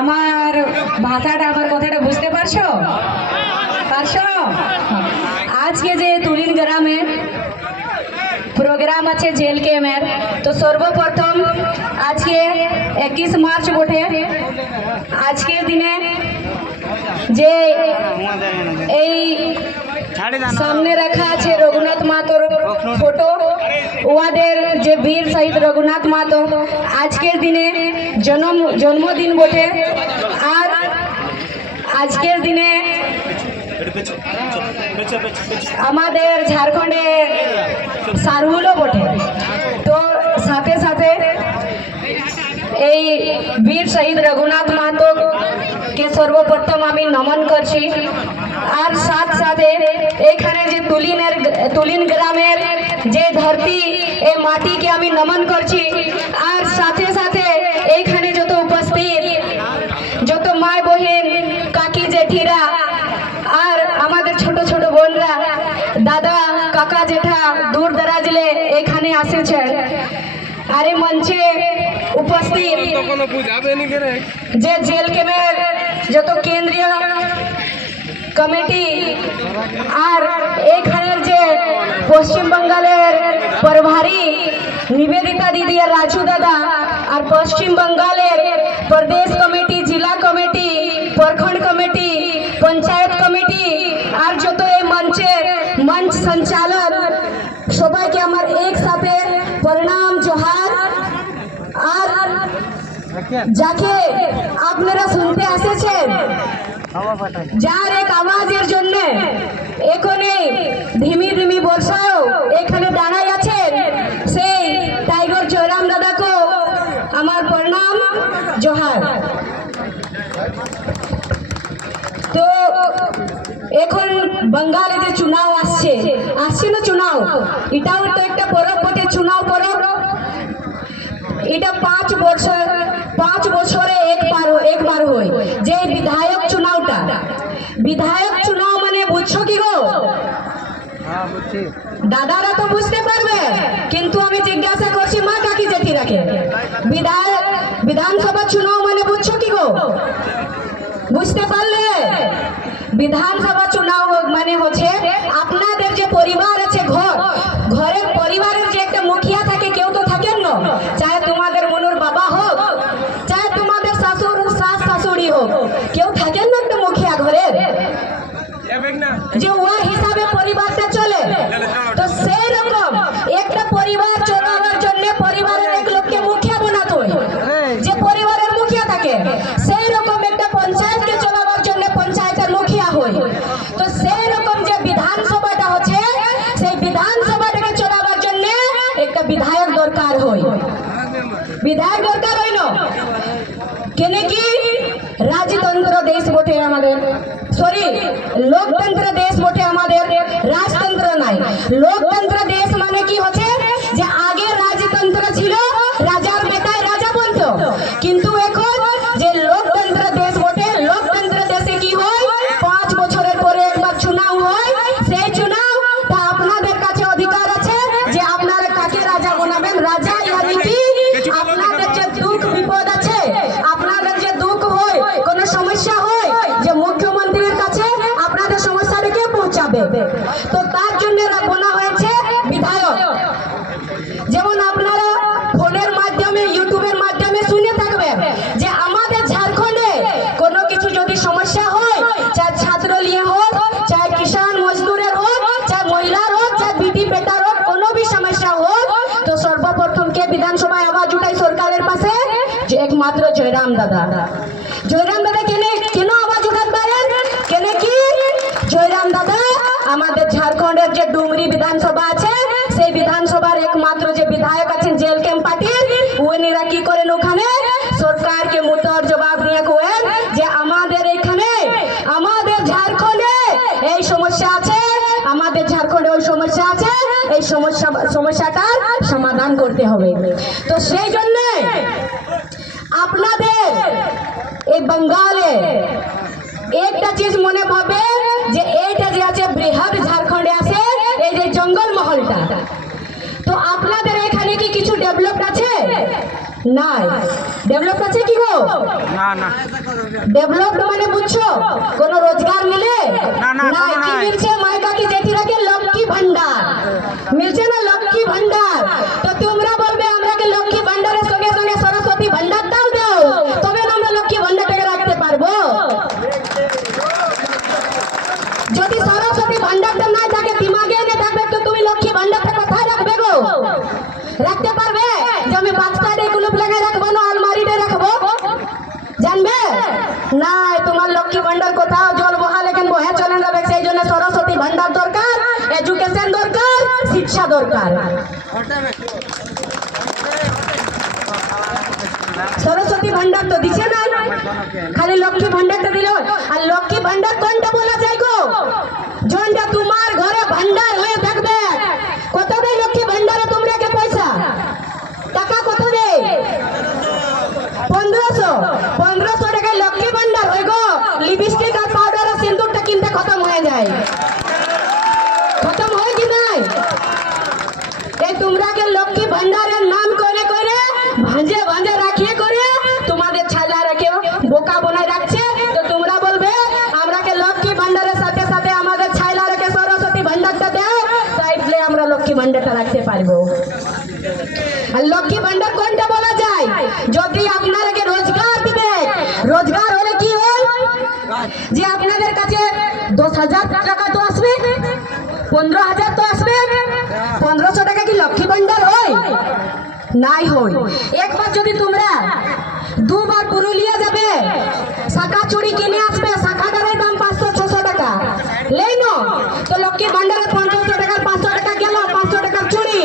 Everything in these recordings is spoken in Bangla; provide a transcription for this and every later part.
আমার ভাষাটা আমার কথাটা বুঝতে পারছো? আজকে যে তুলিন গ্রামে প্রোগ্রাম আছে জেল ক্যাম্পের, তো সর্বপ্রথম আজকে 21 মার্চ বটে। আজকের দিনে যে এই সামনে রাখা আছে রঘুনাথ মাহাতোর ফটো, ওদের যে বীর শহীদ রঘুনাথ মাহাতো আজকের দিনে জন্মদিন বটে। আর আজকের দিনে আমাদের ঝাড়খণ্ডে সারহুলও বটে। তো সাথে সাথে এই বীর শহীদ রঘুনাথ মাহাতো কে সর্বপ্রথম আমি নমন করছি। আর সাথে এখানে যে তুলিন গ্রামের যে ধরতি এই মাটিকে আমি নমন করছি। আর সাথে সাথে এইখানে যত উপস্থিত যত মায় বহিন কাকি জেঠিরা আর আমাদের ছোট ছোট বোনরা দাদা কাকা জেঠা দূর দারাজলে এখানে আসেছেন। আর এই মঞ্চে উপস্থিত যে জেল ক্যাম্পের যত কেন্দ্রীয় কমিটি আর এখানের যে পশ্চিম বাঙ্গালের প্রভারী নিবেদিতা দিদি আর রাজু দাদা আর পশ্চিম বাঙ্গালের প্রদেশ কমিটি জিলা কমিটি প্রখণ্ড কমিটি পঞ্চায়েত কমিটি আর যত এই মঞ্চ সঞ্চালক সবাইকে আমার একসাথে প্রণাম জোহার। আর যাকে আপনারা শুনতে এসেছেন যার এক আওয়াজের জন্য এখানে ধিমি ধিমি বর্ষাও এখানে দাঁড়াই আছেন সেই টাইগার জয়রাম দাদাকে আমার প্রণাম জোহার। তো এখন বাঙ্গালে যে চুনাও আসছে না চুনাও, এটাও তো একটা পরব বটে, চুনাও পরব। এটা 5 বছরে একবার হয় যে বিধায়ক চুনাওটা। বিধায়ক চুনাও মানে বুঝছো কি গো? দাদারা তো বুঝতে পারবে, কিন্তু আমি জিজ্ঞাসা করছি মা কাকি জেঠিরাকে, বিধানসভা চুনাও মানে বুঝছো কি গো? বুঝতে পারলে? বিধানসভা চুনাও মানে হচ্ছে আপনাদের যে পরিবার আছে ঘরের পরিবারের যে একটা মুখিয়া থাকে, কেউ তো থাকেন না, চাहे তোমাদের মনুর বাবা হোক চাहे তোমাদের শাশ শাশুড়ি হোক, কেউ থাকেন না একটা মুখিয়া ঘরের, যে ওর হিসাবে পরিবারটা চলে। তো সেই রকম একটা পরিবার চলাবার জন্য পরিবারের এক লোককে মুখিয়া বানাতে হয়, যে পরিবারের মুখিয়া থাকে। সেই রকম একটা পঞ্চায়েতকে চলাবার জন্য পঞ্চায়েতের মুখিয়া হয়। তো সেই রকম যে বিধানসভাটা হচ্ছে সেই বিধানসভাটাকে চলাবার জন্য একটা বিধায়ক দরকার হয়। বিধায়ক দরকার হয় না কেন কি রাজতন্ত্র দেশ বটে আমাদের, লোকতন্ত্র দেশ বটে আমাদের, রাজতন্ত্র নাই। লোকতন্ত্র দেশ মানে কি হচ্ছে যে আগে রাজতন্ত্র ছিল, রাজার বেটায় রাজা বলতো, কিন্তু এখন যে লোকতন্ত্র দেশ বটে, লোকতন্ত্র দেশে কি হয় 5 বছরের পরে একবার চুনাও হয়। সেই চুনাও তা আপনাদের কাছে অধিকার আছে যে আপনারা কাকে রাজা বানাবেন। রাজা ইয়ানি কি আপনাদের যে দুঃখ বিপদ আছে, আপনাদের যে দুঃখ হয় কোনো সমস্যা হয়, যে মুখ্যমন্ত্রীর কাছে আপনাদের সমস্যাটা কে পৌঁছাবে। তো তার জন্য বলা হয়েছে বিধায়ক। যেমন আপনারা ফোনের মাধ্যমে ইউটিউবের মাধ্যমে শুনে থাকবেন যে আমাদের ঝাড়খণ্ডে কোনো কিছু যদি সমস্যা হয়, চাहे ছাত্র লিয়ে হোক, চাहे কিষান মজদুরের হোক, চাहे মহিলার হোক, চাहे বিটি বেটার হোক, কোনো भी সমস্যা হোক, তো সর্বপ্রথম কে বিধানসভায় আওয়াজ উঠাই সরকারের পাশে, যে একমাত্র জয়রাম দাদা। জয়রাম দাদা কেন আওয়াজ উঠাতে পারেন? কেন কি জয়রাম দাদা আমাদের ঝাড়খণ্ডের যে ডুমরি বিধানসভা আছে সেই বিধানসভার একমাত্র যে বিধায়ক আছেন জেল ক্যাম্প পার্টির, উনিরা কি করেন ওখানে সরকারকে মুতর জবাব দিয়ে কোয়েন যে আমাদের এখানে আমাদের ঝাড়খণ্ডে এই সমস্যা আছে, আমাদের ঝাড়খণ্ডে ওই সমস্যা আছে, এই সমস্যাটার সমাধান করতে হবে। তো সেই জন্য আপনাদের এই বাঙ্গালে একটা চিজ মনে পাবে যে এইটা যে আছে বৃহৎ ঝাড়খণ্ডে আছে এই যে জঙ্গল মহলটা, তো আপনাদের এখানে কি কিছু ডেভেলপড আছে? নাই। ডেভেলপ আছে কি গো? না না ডেভেলপ মানে বুঝছো কোন রোজগার মিলে না, না, নাই। কোনো কি নাই। মিলছে? মাইকা কি জেঠিরাকে লক্ষ্মী ভান্ডার মিলছে না, লক্ষ্মী ভান্ডার। তো তোমরা বলবে আমরাকে লক্ষ্মী ভান্ডারের সঙ্গে সঙ্গে সরস্বতী ভান্ডারটাও দাও, তবে না আমরা লক্ষ্মী ভান্ডারটাকে রাখতে পারবো। যদি সরস্বতী ভান্ডারটা না থাকে, দিমাগে এনে থাকবে, তো তুমি লক্ষ্মী ভান্ডারটা কোথায় রাখবে গো? রাখতে পারবে যে আমি বাচ্চাটা কুলুপ লাগাই রাখবো না আলমারিতে রাখবো? জানবে না, তোমার লক্ষ্মী ভান্ডার কোথাও জল বহা লেকিন বহে চলে যাবে। সেই জন্য সরস্বতী ভান্ডার দরকার, এডুকেশন দরকার, শিক্ষা দরকার। সরস্বতী ভান্ডার তো দিছে না, খালি লক্ষ্মী ভান্ডারটা দিল। আর লক্ষ্মী ভান্ডার কোনটা বলা যায় গো? যোনটা তোমার ঘরে ভান্ডার হয়ে থাকবে। কত দেয় লক্ষ্মী ভান্ডারে তোমরাকে পয়সা? টাকা কত দেয়? 1500 টাকায় লক্ষ্মী ভান্ডার হয় গো। লিপস্টিক আর পাউডার আর সিন্দুরটা কিনতে খতম হয়ে যায়। খতম হয় কি নাই? এই তোমরাকে লক্ষ্মী ভান্ডারের নাম করে করে ভাঁজে ভাঁজে রাখিয়ে করে তোমাদের ছালা রাখে বোকা বনায় রাখছে। তো তোমরা বলবে আমরাকে লক্ষ্মী ভান্ডারের সাথে সাথে আমাদের ছাইলা রেখে সরস্বতী ভান্ডারটা দাও, তাইলে আমরা লক্ষ্মী ভান্ডারটা রাখতে পারবো। আর লক্ষ্মী ভান্ডার কোনটা বলা যায়? যদি আপনাদেরকে রোজগার দিবে। রোজগার হলে কি হয় যে আপনাদের কাছে 10,000 টাকা তো আসবে, 15,000 তো আসবে। 1500 টাকা কি লক্ষ্মী ভান্ডার হয়? নাই হয়। একবার যদি তোমরা দুবার পুরুলিয়া যাবে, শাখা চুড়ি কিনে আসবে, শাখাটার দাম 500-600 টাকা লেনো, তো লক্ষ্মী ভান্ডারে 500 টাকার 500 টাকা গেল, 500 টাকার চুড়ি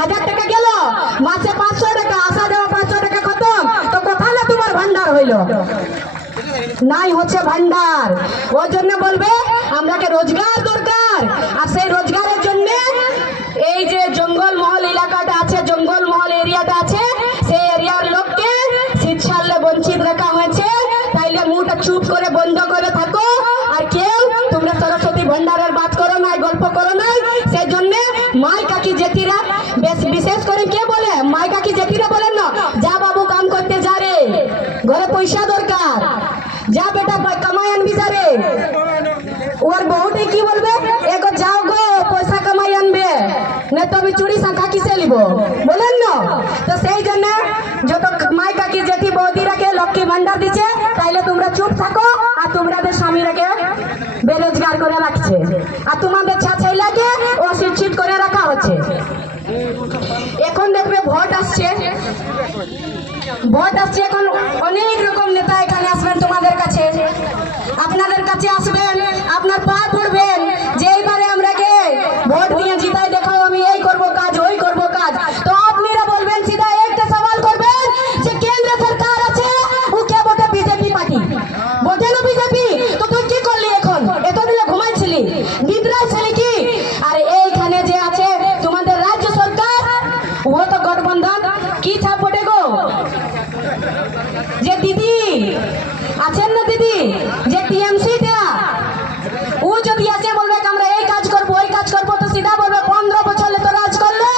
1000 টাকা গেল, মাসে 500 টাকা আসা যাওয়া 500 টাকা খতম। তো কোথায় না তোমার ভান্ডার হইল? নাই হচ্ছে ভান্ডার। ওই জন্য বলবে আমরাকে রোজগার দরকার। আর সেই রোজগারের জন্য এই যে জঙ্গল মহল এলাকাটা আছে, জঙ্গল মহল এরিয়াটা আছে, সেই এরিয়ার লোককে শিক্ষার বঞ্চিত রাখা হয়েছে। তাইলে মুখটা চুপ করে বন্ধ করে থাকো। আর কেউ তোমরা সরস্বতী ভান্ডারের বাত করো নাই, গল্প করো নাই। সেই জন্য মাই কাকি জেঠিরা, বিশেষ করে কে বলে? মাই কাকি জেঠিরা বলেন না, যা বাবু কাম করতে যা রে, ঘরে পয়সা দরকার, যা বেটা কামাই আনবি যা রে। ওর বহুটাই কি বলবে? এগো যাও গো পয়সা কামাই আনবে, না তো আমি চুরি শাখা কিসে লিব, বলেন না? তো সেই জন্য যত মাই কাকি জেঠি বৌদিরাকে লক্ষ্মী ভান্ডার দিচ্ছে, তাইলে তোমরা চুপ থাকো। আর তোমাদের স্বামীরাকে বেরোজগার করে রাখছে, আর তোমাদের ছাইলাকে অশিক্ষিত করে রাখা হচ্ছে। এখন দেখবে ভোট আসছে, ভোট আসছে। এখন অনেক রকম নেতা এখানে আসবেন তোমাদের কাছে, আপনাদের কাছে আসবেন, আপনার পা পড়বেন যে এইবারে আমরাকে ভোট দিয়ে জিতাই দেখাও, আমি এই করব কাজ, ওই করব কাজ। তো আপনারা বলবেন, সিধা একটা সওয়াল করবেন যে কেন্দ্র সরকার আছে, ও কে বটে? বিজেপি পার্টি বটে না বিজেপি? তো তুই কি করলি এখন? এতদিনে ঘুমাইছিলি, নিদ্রায় ছিলি কি? আর এইখানে যে আছে তোমাদের রাজ্য সরকার, ও তো গঠবন্ধন কি ছাপ বটে গো? যে দিদি আছেন না, দিদি যে টিএমসি টা, ও যদি আসে বলবে আমরা এই কাজ করবো, ওই কাজ করবো, তো সিধা বলবে 15 বছর তো রাজ করলে,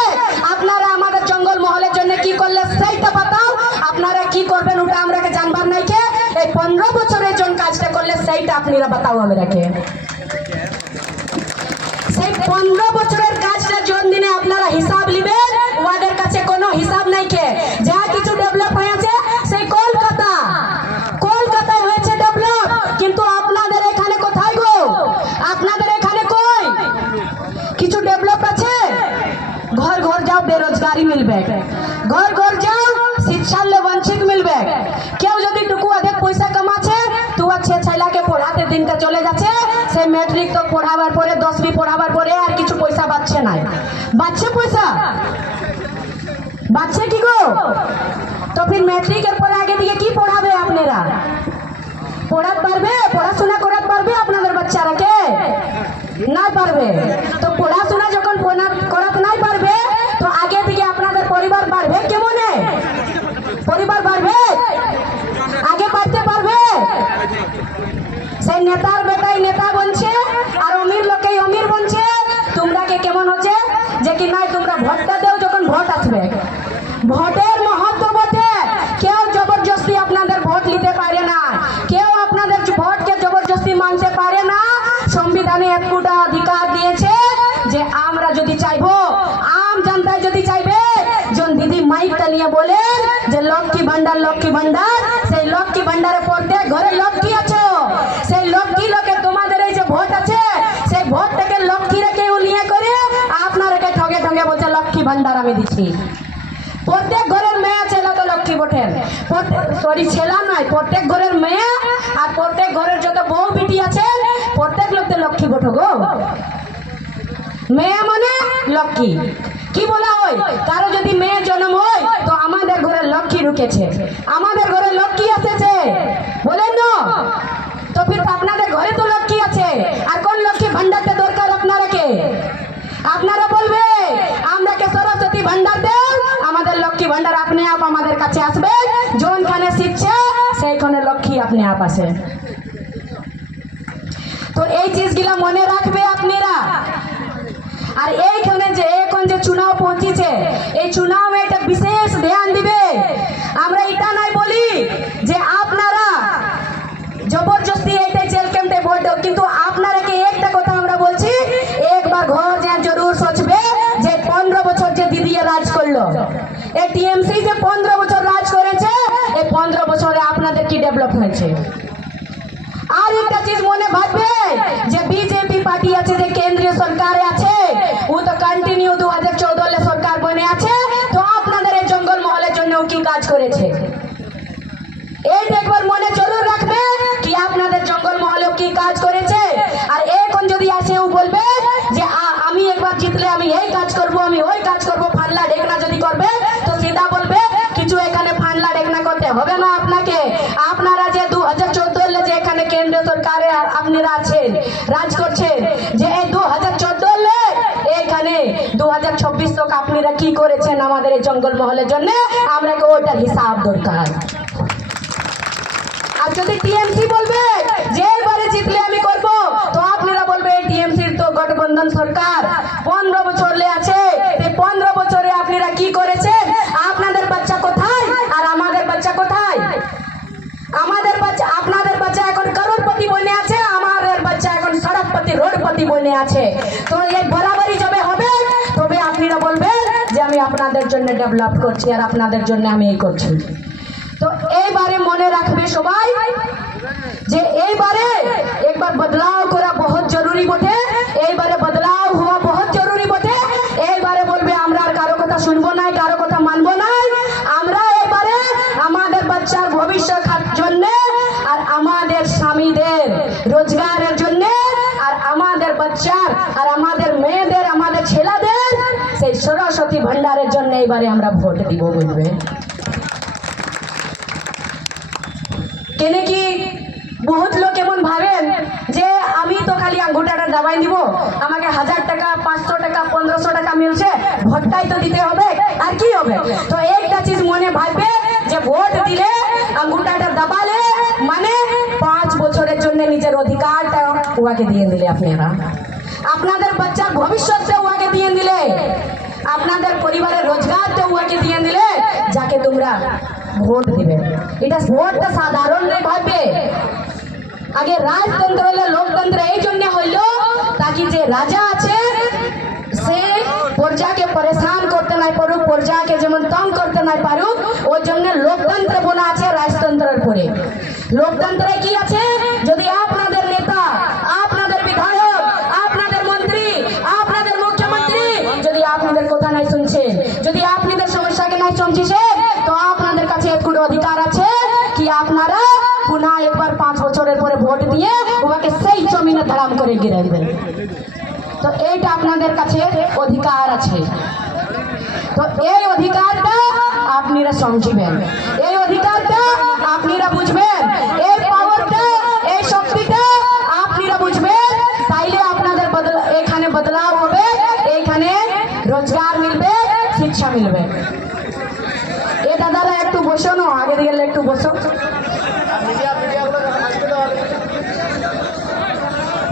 আপনারা আমাদের জঙ্গল মহলের জন্য কি করলে সেইটা বাতাও। আপনারা কি করবেন ওটা আমরাকে জানবার নাই কে? এই 15 বছরের জন্য কাজটা করলে সেইটা আপনারা বাতাও আমরাকে। সেই 15 বছরের কাজটা জন দিনে আপনারা হিসাব নিবেন, ওদের কাছে কোনো হিসাব নাই কে। যা কিছু ডেভেলপ হয়েছে সেই কলকাতায় হয়েছে ডেভেলপ, কিন্তু আপনাদের এখানে কোথায় গো? আপনাদের এখানে কই কিছু ডেভেলপ আছে? ঘর ঘর যাও বেরোজগারি মিলবে, ঘর ঘর যাও শিক্ষার বঞ্চিত মিলবে। কেউ যদি টুকু অধিক পয়সা কামাচ্ছে, তো আছে ছেলেকে পড়াতে দিনটা চলে যাচ্ছে, সে ম্যাট্রিক তো পড়াবার পরে 10वीं পড়াবার পরে আর কিছু পয়সা পাচ্ছে না। বাচ্চা পয়সা বাচ্চা কি গো? তো ফির ম্যাট্রিকের পরে আগে দিকে কি পড়াবে আপনারা? পড়াতে পারবে? পড়াশোনা করাতে পারবে আপনাদের বাচ্চারাকে? না পারবে। তো পড়াশোনা যখন করাতে নাই পারবে, তো আগে দিকে আপনাদের পরিবার বাড়বে কেমনে? পরিবার বাড়বে? আগে বাড়তে পারবে? সেই নেতার বেটাই নেতা বনছে, আর অমির লোকেই অমির বনছে। তোমরাকে কেমন হচ্ছে যে কি নাই তোমরা ভোটটা দেও, যখন ভোট আসবে ভোটের মহত্ব বটে, যে লক্ষ্মী ভান্ডার সেই লক্ষ্মী ভান্ডারে প্রত্যেক ঘরে লক্ষ্মী আছো, সেই লক্ষ্মী লোকে তোমাদের এই যে ভোট আছে সেই ভোটটাকে লক্ষ্মী রেখে উলিয়ে করে আপনারাকে ঠগে ঠগে বলছে লক্ষ্মী ভান্ডার আমি দিচ্ছি। প্রত্যেক ঘরের মেয়ে ছেলে তো লক্ষ্মী ভোটেন, সরি ছেলা নয়, প্রত্যেক ঘরের মেয়ে আর প্রত্যেক ঘরের যত বউ বিটি আছে প্রত্যেক লোক তো লক্ষ্মী ভোট গো। মেয়ে মানে লক্ষ্মী কি বলা হয়, কারো যদি মেয়ে জন্ম হয় তো আমাদের ঘরে লক্ষ্মী ঢুকেছে, আমাদের ঘরে লক্ষ্মী এসেছে বলেন না, তো ফির আপনাদের ঘরে তো লক্ষ্মী আছে, আর কোন লক্ষ্মী ভান্ডারটা দরকার আপনারাকে? আপনারা বলবে আমরাকে সরস্বতী ভান্ডার দেন, আমাদের লক্ষ্মী ভান্ডার আপনি আপ আমাদের কাছে আসবে, যোনখানে শিখছে সেইখানে লক্ষ্মী আপনি আপ আসে। তো এই জিনিসগুলা মনে রাখবে আপনারা। আর এইখানে যে এখন যে চুনাव পৌঁছেছে এই চুনাव এটা বিশেষ ধ্যান দিবে। আমরা এটা নাই বলি যে আপনারা জবরদস্তি এইটাই জেল ক্যাম্পে ভোট দাও, কিন্তু আপনারাকে একটা কথা আমরা বলছি, একবার ঘর যা জরুর সোচবে যে 15 বছর যে দিদি রাজ করলো, এই টিএমসি যে 15 বছর রাজ করেছে, এই 15 বছরে আপনাদের কি ডেভেলপ হয়েছে? আর একটা চিজ মনে ভাববে যে বিজেপি পার্টি আছে যে কেন্দ্রীয় সরকারে আছে, ও তো কন্টিনিউ 2014 সরকার বনে আছে, তো আপনাদের এই জঙ্গল মহলের জন্য কি কাজ করেছে এই একবার মনে জরুর রাখবে কি আপনাদের জঙ্গল মহলে কি কাজ করেছে। আর এখন যদি আসে ও বলবে যে আমি একবার জিতলে আমি এই কাজ করব, আমি ওই কাজ করব, ফানলা ঢেকনা যদি করবে তো সিধা বলবে কিছু এখানে ফানলা ঢেকনা করতে হবে না আপনাকে। আপনারা যে 2014 যে এখানে কেন্দ্রীয় সরকারে আপনারা আছেন রাজ করছেন, যে এই 2014 এখানে 2026 তক আপনারা কি করেছেন আমাদের এই জঙ্গল মহলের জন্য, আমরাকে ওটার হিসাব দরকার। আর যদি টিএমসি বলবে যে এবারে জিতলে আমি করব, তো আপনারা বলবে টিএমসির তো গঠবন্ধন সরকার 15 বছর লে আছে, এই 15 বছরে আপনারা কি করেছেন? আপনাদের বাচ্চা কোথায় আর আমাদের বাচ্চা কোথায়? আমাদের বাচ্চা আপনাদের বাচ্চা এখন করোড়পতি বনে আছে, আমাদের বাচ্চা এখন সড়কপতি রোডপতি বনে আছে। তো এই বরাবরই যবে হবে তবে আপনারা বলবেন যে আমি আপনাদের জন্য ডেভেলপ করছি আর আপনাদের জন্য আমি এই করছি। তো এইবারে মনে রাখবে সবাই যে এইবারে একবার বদলাव করা বহুত জরুরি বটে, এইবারে বদলাव হওয়া বহুত জরুরি বটে। এইবারে বলবে আমরা আর কারো কথা শুনবো না, কারো কথা মানবো না, আমরা এবারে আমাদের বাচ্চার ভবিষ্যৎ জন্য আর আমাদের স্বামীদের রোজগারের জন্য আর আমাদের বাচ্চার আর আমাদের মেয়েদের আমাদের ছেলেদের সেই সরস্বতী ভান্ডারের জন্য এইবারে আমরা ভোট দিব বলবে। কেন কি বহুত লোক এমন ভাবেন যে আমি তো খালি আঙ্গুটাটা দাবাই দিব, আমাকে 1000 টাকা 500 টাকা 1500 টাকা মিলছে, ভোটটাই তো দিতে হবে আর কি হবে। তো একটা চিজ মনে ভাববে যে ভোট দিলে আঙ্গুটাটা দাবালে মানে 5 বছরের জন্য নিজের অধিকারটা ওয়াকে দিয়ে দিলে, আপনারা আপনাদের বাচ্চার ভবিষ্যৎটা ওয়াকে দিয়ে দিলে, আপনাদের পরিবারের রোজগারটা ওয়াকে দিয়ে দিলে, যাকে তোমরা ভোট দিবে। এটা ভোটটা সাধারণ নয় ভাববে। আগে রাজতন্ত্র হলে লোকতন্ত্র এই জন্য হইল তাকি যে রাজা আছে সে প্রজাকে পরেশান করতে নাই পারুক, প্রজাকে যেমন তং করতে নাই পারুক, ওই জন্য লোকতন্ত্র বনা আছে রাজতন্ত্রের পরে। লোকতন্ত্রে কি আছে, যদি আপনাদের নেতা আপনাদের বিধায়ক আপনাদের মন্ত্রী আপনাদের মুখ্যমন্ত্রী যদি আপনাদের কথা নাই শুনছে, যদি আপনাদের সমস্যাকে নাই শুনছে, তো আপনাদের কাছে একটু অধিকার আছে কি আপনারা পুনः একবার 5 বছরের পরে ভোট দিয়ে ওকে সেই জমিনে ধারাম করে গিরে দেবেন। তো এইটা আপনাদের কাছে অধিকার আছে। তো এই অধিকারটা আপনারা সমঝবেন, এই অধিকারটা আপনারা বুঝবেন, এই পাওয়ারটা এই শক্তিটা আপনারা বুঝবেন, তাইলে আপনাদের এখানে বদলাव হবে, এখানে রোজগার মিলবে, শিক্ষা মিলবে। এ দাদারা একটু বসো না, আগে দিকে একটু বসো।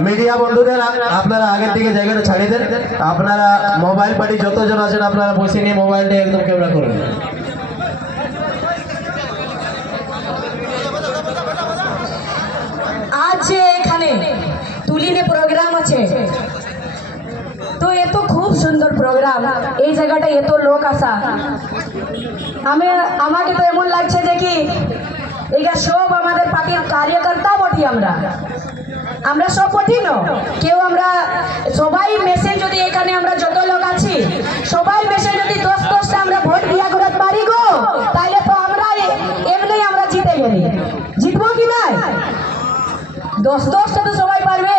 মিডিয়া বন্ধুদের আপনারা আগের দিকে জায়গাটা ছাড়িয়ে দেন। আপনারা মোবাইল পার্টি যতজন আছেন আপনারা বসে নিয়ে মোবাইলটা একদম ক্যামেরা করুন। আজ এখানে তুলিনে প্রোগ্রাম আছে, তো এত খুব সুন্দর প্রোগ্রাম, এই জায়গাটা এত লোক আসা, আমাকে তো এমন লাগছে যে কি এটা সব আমাদের পার্টির কার্যকর্তা বটি আমরা সব বটি না কেউ আমরা সবাই মেসে যদি এখানে আমরা যত লোক আছি সবাই মেসে যদি 10-10টা আমরা ভোট দিয়া করতে পারি গো তাহলে তো আমরা এমনি আমরা জিতে গেলি জিতবো কি নাই 10-10টা তো সবাই পারবে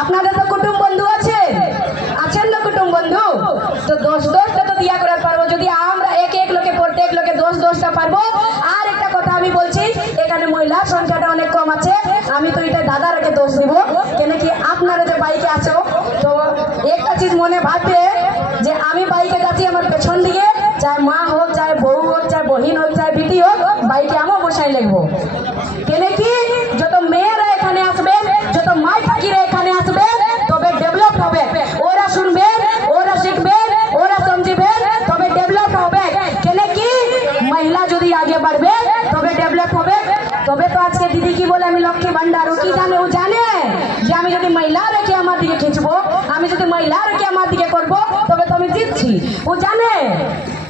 আপনাদের তো কুটুম বন্ধু আছেন না কুটুম বন্ধু তো 10-10টা তো দিয়া করতে পারবো যদি আমরা এক লোকে প্রত্যেক লোকে 10-10টা পারবো। আর একটা কথা আমি বলছি এখানে মহিলার সংখ্যাটা অনেক কম আছে আমি তো এটা দাদারকে দোষ দিব কেন কি আপনারা যে বাইকে আছো তো একটা চিজ মনে ভাববে যে আমি বাইকে যাচ্ছি আমার পেছন দিকে চাहे মা হোক চাहे বউ হোক চাहे বহিন হোক চাहे বিটি হোক বাইকে আমার বসাই লাগবো কেন কি যত মেয়েরা এখানে আসবে যত মাই ঠাকিরা এখানে আসবে তবে ডেভেলপ হবে ওরা শুনবে ওরা শিখবে ওরা সমঝবে তবে ডেভেলপ হবে কেন কি মহিলা যদি আগে বাড়বে তবে ডেভেলপ হবে তবে তো আজকে দিদি কি বলে আমি লক্ষ্মী ভান্ডার ও কি জানে ও জানে যে আমি যদি মহিলা রেখে আমার দিকে খিঁচবো আমি যদি মহিলা রেখে আমার দিকে করবো তবে তো আমি জিতছি ও জানে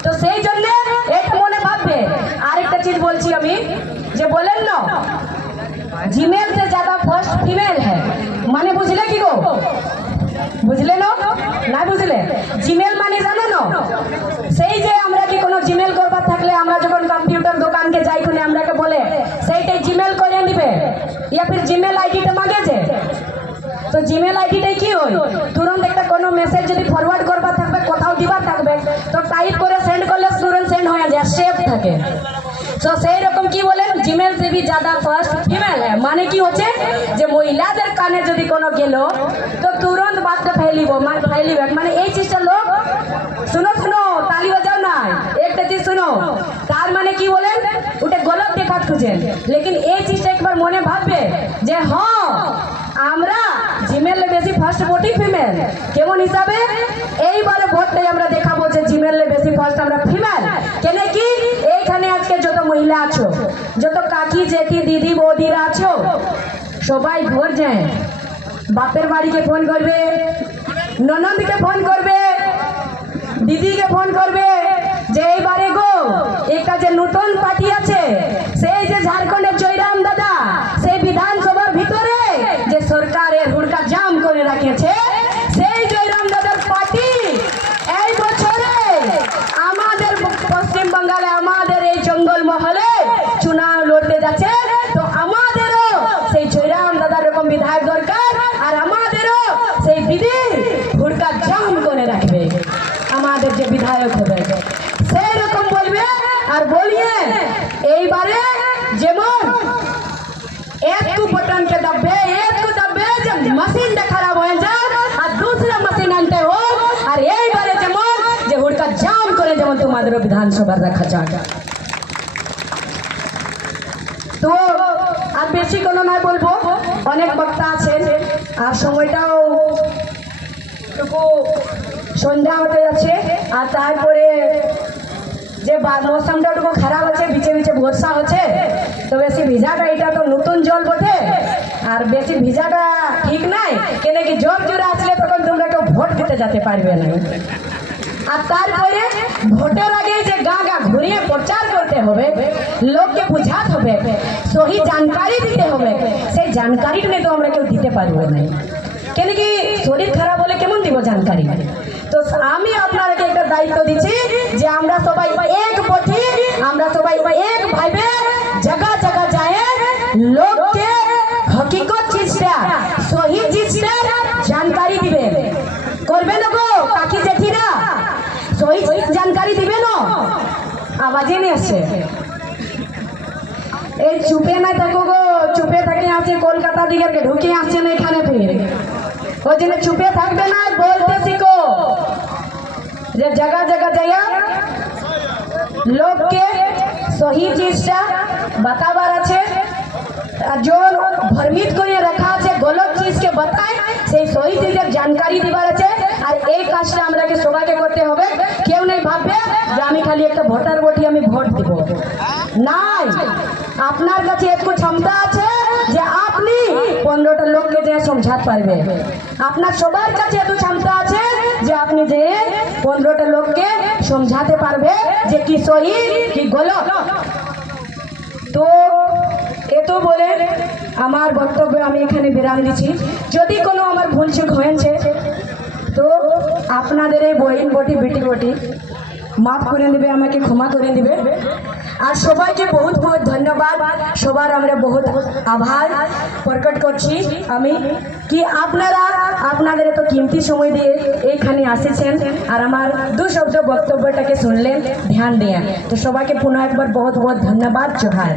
তো সেই জন্য এটা মনে ভাববে আরেকটা চিজ বলছি আমি যে বলেন না জিমেল से ज्यादा फर्स्ट फीमेल है মানে বুঝলে কি গো বুঝলে না বুঝলে জিমেল মানে জানো না সেই যে আমরা কি কোনো জিমেল করবার থাকলে আমরা যখন কম্পিউটার দোকানকে যাই কোনে আমরাকে বলে সেইটাই জিমেল করে নিবে या फिर জিমেল আইডিটা মাগে যে তো জিমেল আইডিটাই কি হয় তুরন্ত একটা কোনো মেসেজ যদি ফরওয়ার্ড করবার থাকবে কোথাও দিবার থাকবে তো টাইপ করে সেন্ড করলে তুরন্ত সেন্ড হয়ে যায় সেভ থাকে তো সেই রকম কি বলেন জিমেল से भी ज्यादा फर्स्ट फीमेल है মানে কি হচ্ছে যে মহিলাদের কানে যদি কোনো গেল তো তুরন্ত বাতটা ফেলিবে মানে এই চিজটা লোক শুনো তালি বাজাও না একটা চিজ শুনো তার মানে কি বলেন ওটা গলত দেখাত খুঁজেন লেকিন এই চিজটা একবার মনে ভাববে যে হ্যাঁ আমরা জিমেলে বেশি ফার্স্ট ভোটই ফিমেল কেমন হিসাবে এইবারে ভোটটাই আমরা দেখাবো যে জিমেলে বেশি ফার্স্ট আমরা ফিমেল কেন কি এইখানে আজকে যত মহিলা আছো যত কাকি জেঠি দিদি বৌদিরা আছো সবাই ভোর যায় বাপের বাড়িকে ফোন করবে ননদকে ফোন করবে দিদিকে ফোন করবে যে এইবারে গো একটা যে নতুন পার্টি আছে সেই যে ঝাড়খণ্ডের জয়রাম দাদা সেই বিধানসভার ভিতরে যে সরকারের হুড়কা জাম করে রাখেছে সেই জয়রাম দাদার পার্টি এই বছরে আমাদের পশ্চিম বাংলায় আমাদের এই জঙ্গল মহলে চুনাव লড়তে যাচ্ছে তো আমাদেরও সেই জয়রাম দাদার রকম বিধায়ক দরকার আর আমাদেরও সেই দিদি হুড়কা জাম করে রাখবে আমাদের যে বিধায়ক হবে সেই রকম বলবে আর বলিয়ে এইবারে যেমন একটু बटन के दबे जब मशीन खराब हो जाए और दूसरा मशीन आनते हो और এইবারে যেমন যে হুড়কা জাম করে যেমন তোমাদের বিধানসভা রাখা যায় তো আর বেশি কোনো না বলবো অনেক বক্তা আছেন আর সময়টাও সন্ধ্যা হতে যাচ্ছে আর তারপরে যে মৌসুমটা একটু খারাপ আছে বিচে বর্ষা হচ্ছে তো বেশি ভিজাটা এটা তো নতুন জল বটে আর বেশি ভিজাটা ঠিক নাই কেন কি জোর জোরে আসলে তখন তোমরা কেউ ভোট দিতে যেতে পারবে না আর তারপরে ভোটের আগে যে গা ঘুরিয়ে প্রচার করতে হবে লোককে বুঝাতে হবে সহি জানকারি দিতে হবে সেই জানকারিটা তো আমরা কেউ দিতে পারবো না কেন কি শরীর খারাপ হলে কেমন দিব জানকারি তো আমি আপনাদেরকে একটা দায়িত্ব দিচ্ছি যে আমরা সবাই এক পথে আমরা সবাই এক ভাবে জায়গা জায়গা যায় লোককে হকিকত চিজটা সহি চিজটা জানকারি দিবে করবে না গো কাকি জেঠিরা সহি জানকারি দিবে না আওয়াজে নিয়ে আসছে এই চুপে নাই থাকো গো চুপে থাকে আছে কলকাতা দিকে ঢুকে আসছে না এখানে ফির ওই জন্য চুপে থাকবে না বলতে শিখো যে জায়গা জায়গা জায়গা লোককে সহি চিজটা বাতাবার আছে जो भ्रमित করে রাখা আছে গলত চিজকে বাতায় সেই সহি চিজের জানকারি দিবার আছে আর এই কাজটা আমরাকে সবাইকে করতে হবে কেউ নাই ভাববে যে আমি খালি একটা ভোটার বটি আমি ভোট দিব নাই আপনার কাছে একটু ক্ষমতা আছে যে আপনি 15টা লোককে যে সমঝাতে পারবে আপনার সবার কাছে এত ক্ষমতা আছে যে আপনি যে 15টা লোককে সমঝাতে পারবে যে কি সহি কি গলত। তো এত বলে আমার বক্তব্য আমি এখানে বিরাম দিচ্ছি। যদি কোনো আমার ভুলচুক হয়েছে তো আপনাদের এই বহিন বটি বেটি বটি মাফ করে দেবে, আমাকে ক্ষমা করে দেবে। আর সবাইকে বহুত বহুত ধন্যবাদ, সবার আমরা বহুত আভার প্রকট করছি আমি কি আপনারা আপনাদের এত কিমতি সময় দিয়ে এইখানে আসেছেন আর আমার দু শব্দ বক্তব্যটাকে শুনলেন ধ্যান দিয়ে। তো সবাইকে পুনঃ একবার বহুত বহুত ধন্যবাদ। জোহার।